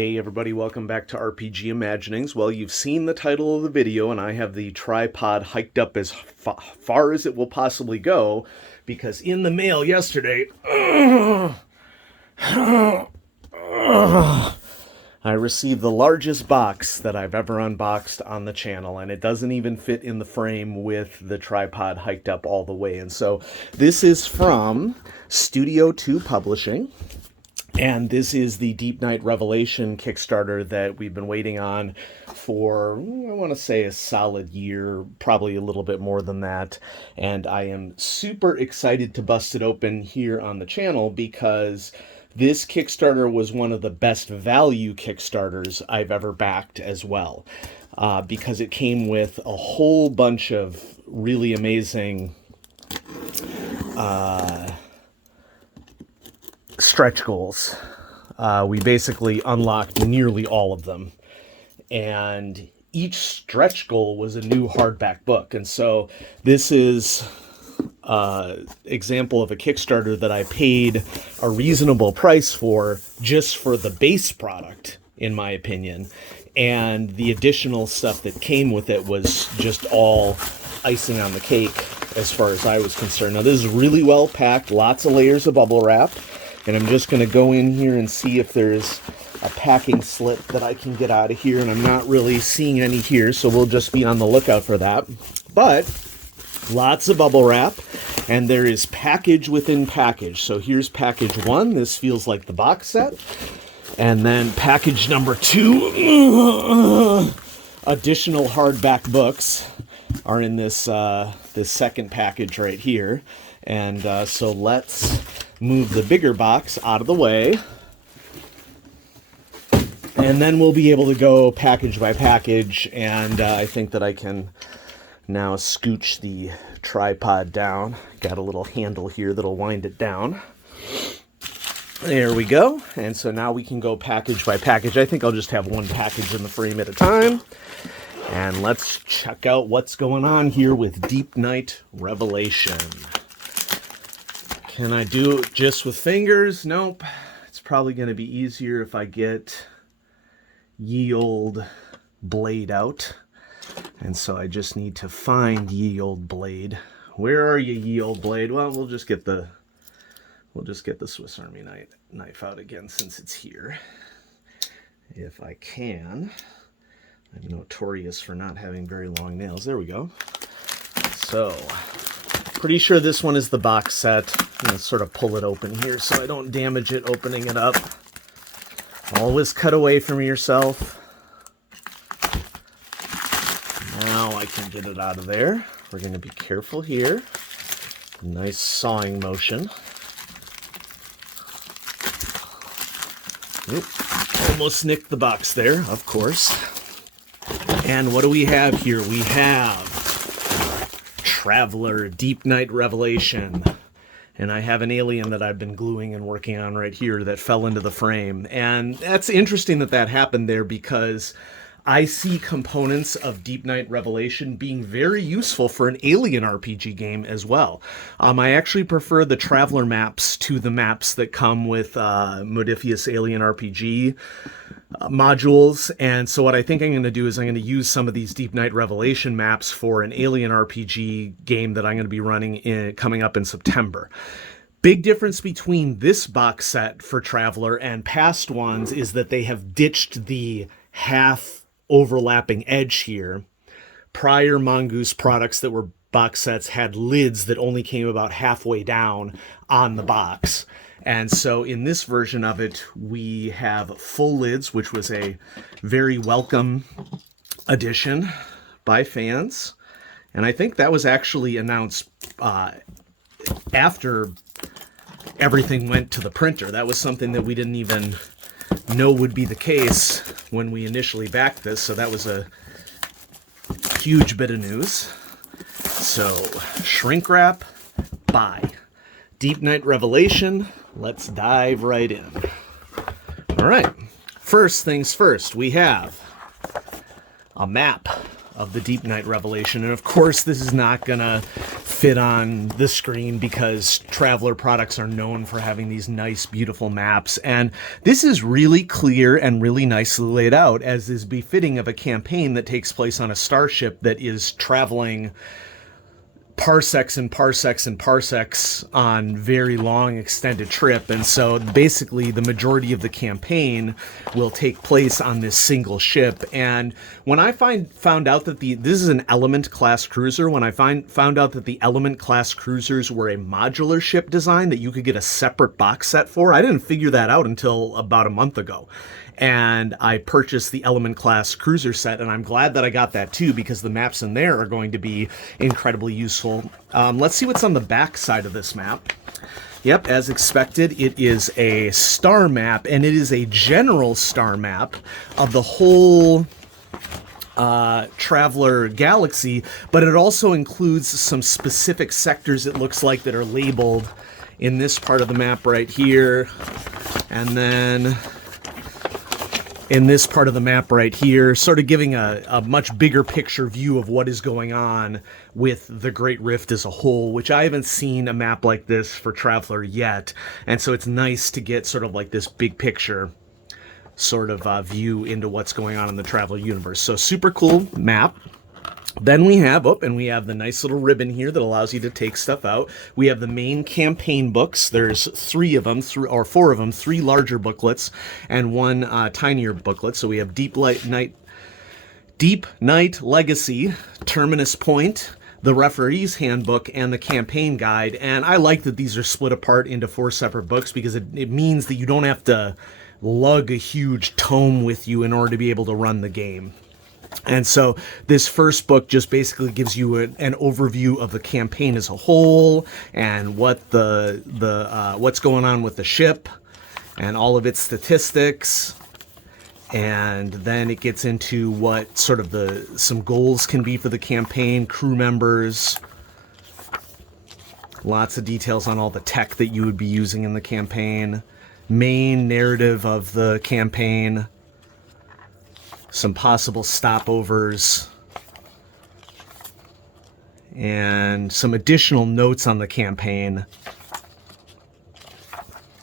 Hey everybody, welcome back to RPG Imaginings. Well, you've seen the title of the video, and I have the tripod hiked up as far as it will possibly go, because in the mail yesterday, I received the largest box that I've ever unboxed on the channel, and it doesn't even fit in the frame with the tripod hiked up all the way. And so this is from Studio 2 Publishing. And this is the Deepnight Revelation Kickstarter that we've been waiting on for, I want to say, a solid year, probably a little bit more than that. And I am super excited to bust it open here on the channel because this Kickstarter was one of the best value Kickstarters I've ever backed as well. Because it came with a whole bunch of really amazing stretch goals. We basically unlocked nearly all of them, and each stretch goal was a new hardback book. And so this is example of a Kickstarter that I paid a reasonable price for just for the base product, in my opinion, and the additional stuff that came with it was just all icing on the cake as far as I was concerned. Now this is really well packed, lots of layers of bubble wrap. And I'm just going to go in here and see if there's a packing slip that I can get out of here. And I'm not really seeing any here, so we'll just be on the lookout for that. But lots of bubble wrap, and there is package within package. So here's package 1. This feels like the box set. And then package number 2, additional hardback books are in this, this second package right here. And so let's move the bigger box out of the way, and then we'll be able to go package by package. And I think that I can now scooch the tripod down. Got a little handle here that'll wind it down. There we go. And so now we can go package by package. I think I'll just have one package in the frame at a time. And let's check out what's going on here with Deepnight Revelation. Can I do it just with fingers? Nope. It's probably going to be easier if I get ye old blade out. And so I just need to find ye old blade. Where are you, ye old blade? Well, we'll just get the Swiss Army knife out again since it's here. If I can. I'm notorious for not having very long nails. There we go. So, pretty sure this one is the box set. I'm going to sort of pull it open here so I don't damage it opening it up. Always cut away from yourself. Now I can get it out of there. We're going to be careful here. Nice sawing motion. Oop, almost nicked the box there, of course. And what do we have here? We have Traveler Deepnight Revelation. And I have an alien that I've been gluing and working on right here that fell into the frame. And that's interesting that that happened there, because I see components of Deepnight Revelation being very useful for an alien RPG game as well. I actually prefer the Traveler maps to the maps that come with Modifius Alien RPG modules. And so what I think I'm going to do is I'm going to use some of these Deepnight Revelation maps for an alien RPG game that I'm going to be running coming up in September. Big difference between this box set for Traveler and past ones is that they have ditched the half overlapping edge here. Prior Mongoose products that were box sets had lids that only came about halfway down on the box. And so in this version of it, we have full lids, which was a very welcome addition by fans. And I think that was actually announced after everything went to the printer. That was something that we didn't even know would be the case when we initially backed this. So that was a huge bit of news. So shrink wrap, buy. Deepnight Revelation, let's dive right in. All right, first things first, we have a map of the Deepnight Revelation. And of course, this is not gonna fit on the screen because Traveller products are known for having these nice, beautiful maps. And this is really clear and really nicely laid out, as is befitting of a campaign that takes place on a starship that is traveling parsecs and parsecs and parsecs on very long extended trip. And so basically the majority of the campaign will take place on this single ship. And when I found out that this is an Element class cruiser, when I found out that the Element class cruisers were a modular ship design that you could get a separate box set for, I didn't figure that out until about a month ago. And I purchased the Element class cruiser set, and I'm glad that I got that too, because the maps in there are going to be incredibly useful. Let's see what's on the back side of this map. Yep, as expected, it is a star map, and it is a general star map of the whole Traveller galaxy, but it also includes some specific sectors, it looks like, that are labeled in this part of the map right here, and then in this part of the map right here, sort of giving a much bigger picture view of what is going on with the Great Rift as a whole, which I haven't seen a map like this for Traveller yet. And so it's nice to get sort of like this big picture sort of view into what's going on in the Traveller universe. So super cool map. Then we have, we have the nice little ribbon here that allows you to take stuff out. We have the main campaign books. There's 3 of them, 4 of them, 3 larger booklets and 1 tinier booklet. So we have Deepnight Legacy, Terminus Point, the Referee's Handbook, and the Campaign Guide. And I like that these are split apart into 4 separate books, because it means that you don't have to lug a huge tome with you in order to be able to run the game. And so this first book just basically gives you an overview of the campaign as a whole, and what what's going on with the ship and all of its statistics. And then it gets into what sort of some goals can be for the campaign, crew members, lots of details on all the tech that you would be using in the campaign, main narrative of the campaign, some possible stopovers, and some additional notes on the campaign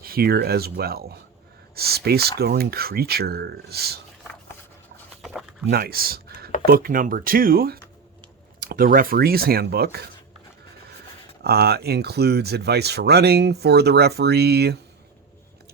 here as well. Space-going creatures. Nice. Book number 2, the Referee's Handbook, includes advice for running for the referee,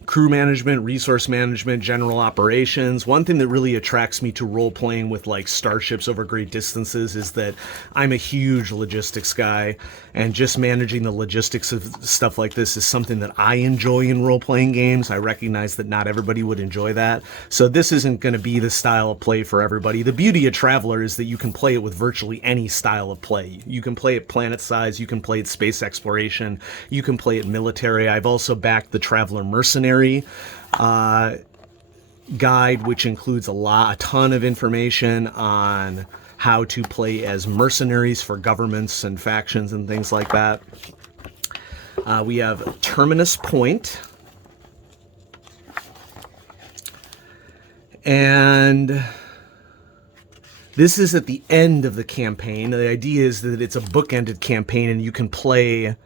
crew management, resource management, general operations. One thing that really attracts me to role-playing with like starships over great distances is that I'm a huge logistics guy, and just managing the logistics of stuff like this is something that I enjoy in role-playing games. I recognize that not everybody would enjoy that, so this isn't going to be the style of play for everybody. The beauty of Traveller is that you can play it with virtually any style of play. You can play it planet size, you can play it space exploration, you can play it military. I've also backed the Traveller Mercenary guide, which includes a ton of information on how to play as mercenaries for governments and factions and things like that. We have Terminus Point, and this is at the end of the campaign. The idea is that it's a bookended campaign, and you can play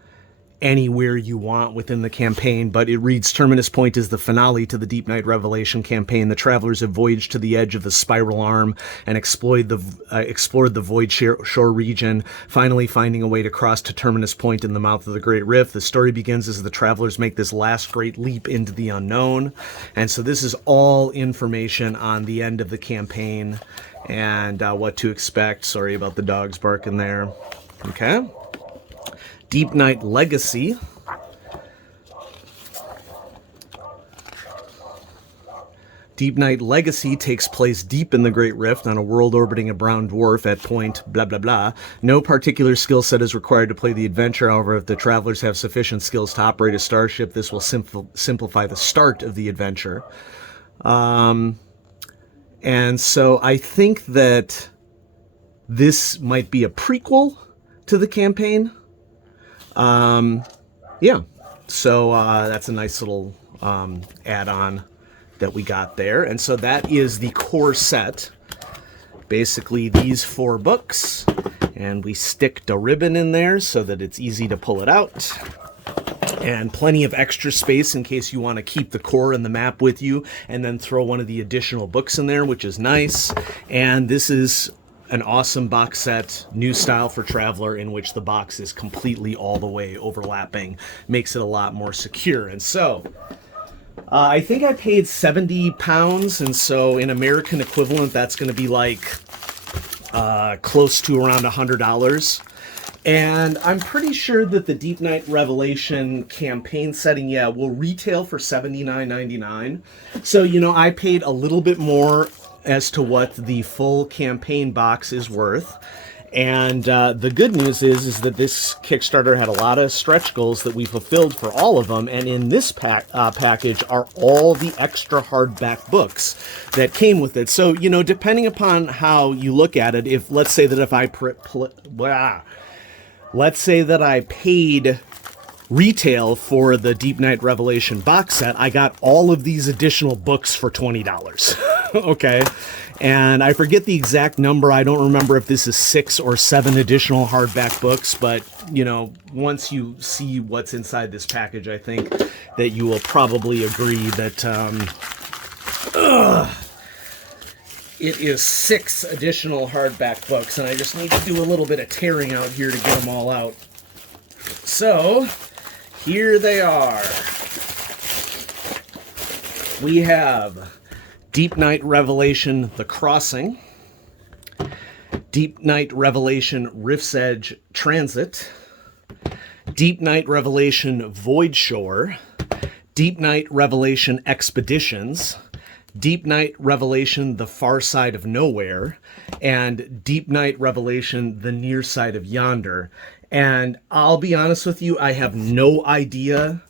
anywhere you want within the campaign, but it reads, Terminus Point is the finale to the Deepnight Revelation campaign. The travelers have voyaged to the edge of the spiral arm and explored the void shore region, finally finding a way to cross to Terminus Point in the mouth of the Great Rift. The story begins as the travelers make this last great leap into the unknown. And so this is all information on the end of the campaign and what to expect. Sorry about the dogs barking there. Okay. Deepnight Legacy. Deepnight Legacy takes place deep in the Great Rift on a world orbiting a brown dwarf at point blah blah blah. No particular skill set is required to play the adventure. However, if the travelers have sufficient skills to operate a starship, this will simplify the start of the adventure. And so I think that this might be a prequel to the campaign. Yeah, so that's a nice little add-on that we got there. And so that is the core set. Basically these 4 books And we stick the ribbon in there so that it's easy to pull it out. And plenty of extra space in case you want to keep the core and the map with you and then throw one of the additional books in there, which is nice. And this is an awesome box set, new style for Traveler, in which the box is completely all the way overlapping. Makes it a lot more secure. And so I think I paid £70, and so in American equivalent, that's going to be like close to around $100. And I'm pretty sure that the Deepnight Revelation campaign setting, will retail for $79.99. So, I paid a little bit more as to what the full campaign box is worth. And the good news is that this Kickstarter had a lot of stretch goals that we fulfilled for all of them. And in this package are all the extra hardback books that came with it. So, depending upon how you look at it, let's say that I paid retail for the Deepnight Revelation box set, I got all of these additional books for $20. Okay. And I forget the exact number. I don't remember if this is 6 or 7 additional hardback books, but once you see what's inside this package, I think that you will probably agree that it is 6 additional hardback books, and I just need to do a little bit of tearing out here to get them all out. So, here they are. We have Deepnight Revelation The Crossing, Deepnight Revelation Rift's Edge Transit, Deepnight Revelation Void Shore, Deepnight Revelation Expeditions, Deepnight Revelation The Far Side of Nowhere, and Deepnight Revelation The Near Side of Yonder. And I'll be honest with you, I have no idea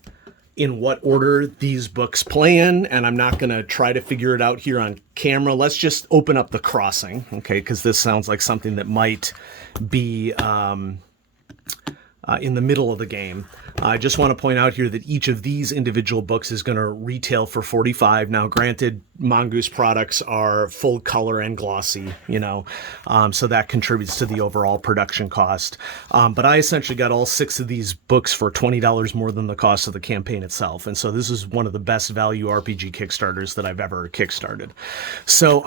in what order these books play in, and I'm not going to try to figure it out here on camera. Let's just open up The Crossing, okay, because this sounds like something that might be in the middle of the game. I just want to point out here that each of these individual books is going to retail for $45. Now, granted, Mongoose products are full color and glossy, so that contributes to the overall production cost. But I essentially got all 6 of these books for $20 more than the cost of the campaign itself. And so this is one of the best value RPG Kickstarters that I've ever kickstarted. So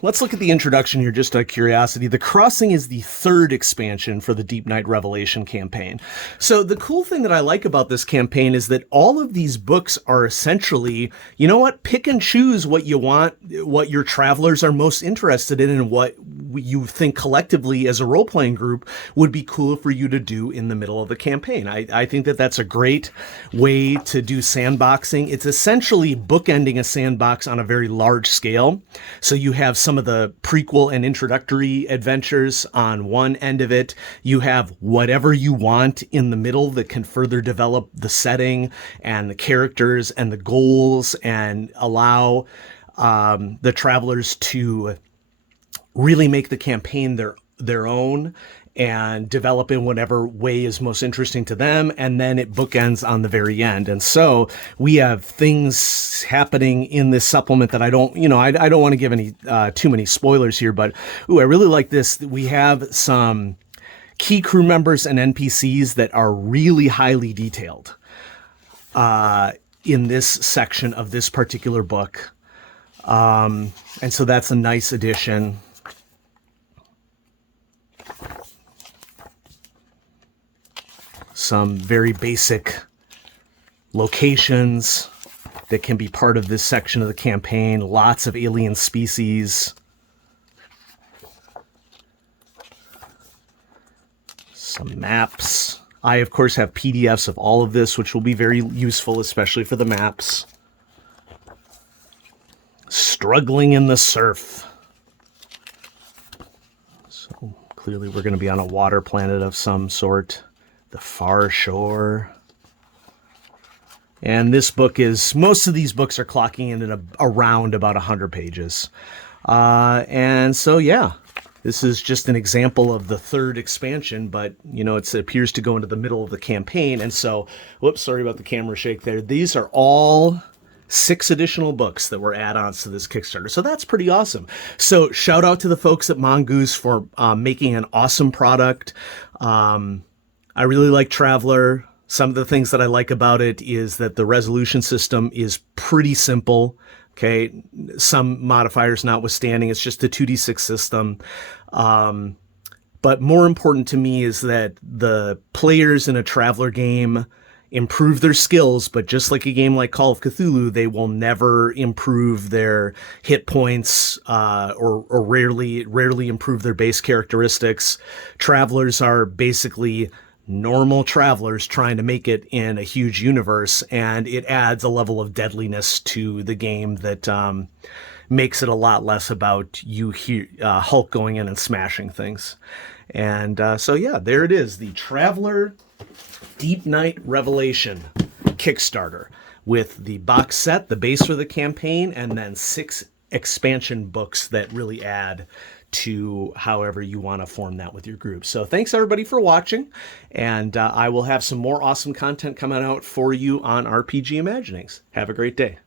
let's look at the introduction here just out of curiosity. The Crossing is the 3rd expansion for the Deepnight Revelation campaign. So the cool thing that I like about this campaign is that all of these books are essentially, pick and choose what you want, what your travelers are most interested in, and what you think collectively as a role-playing group would be cool for you to do in the middle of the campaign. I think that that's a great way to do sandboxing. It's essentially bookending a sandbox on a very large scale. So you have some of the prequel and introductory adventures on one end of it. You have whatever you want in the middle that can further develop the setting and the characters and the goals and allow the travelers to really make the campaign their own and develop in whatever way is most interesting to them. And then it bookends on the very end. And so we have things happening in this supplement that I don't want to give any too many spoilers here, but I really like this. We have some key crew members and NPCs that are really highly detailed in this section of this particular book. And so that's a nice addition. Some very basic locations that can be part of this section of the campaign. Lots of alien species. Some maps. I, of course, have PDFs of all of this, which will be very useful, especially for the maps. Struggling in the surf. So clearly we're going to be on a water planet of some sort. The Far Shore. And this book most of these books are clocking in at around about 100 pages. And so, yeah. This is just an example of the 3rd expansion, but, it appears to go into the middle of the campaign. And so, whoops, sorry about the camera shake there. These are all 6 additional books that were add-ons to this Kickstarter. So that's pretty awesome. So shout out to the folks at Mongoose for making an awesome product. I really like Traveler. Some of the things that I like about it is that the resolution system is pretty simple. Okay, some modifiers notwithstanding, it's just a 2d6 system. But more important to me is that the players in a Traveler game improve their skills, but just like a game like Call of Cthulhu, they will never improve their hit points or rarely improve their base characteristics. Travelers are basically normal travelers trying to make it in a huge universe, and it adds a level of deadliness to the game that makes it a lot less about Hulk going in and smashing things. And so yeah, there it is, the Traveler Deepnight Revelation Kickstarter, with the box set, the base for the campaign, and then 6 expansion books that really add to however you want to form that with your group. So thanks everybody for watching, and I will have some more awesome content coming out for you on RPG Imaginings. Have a great day.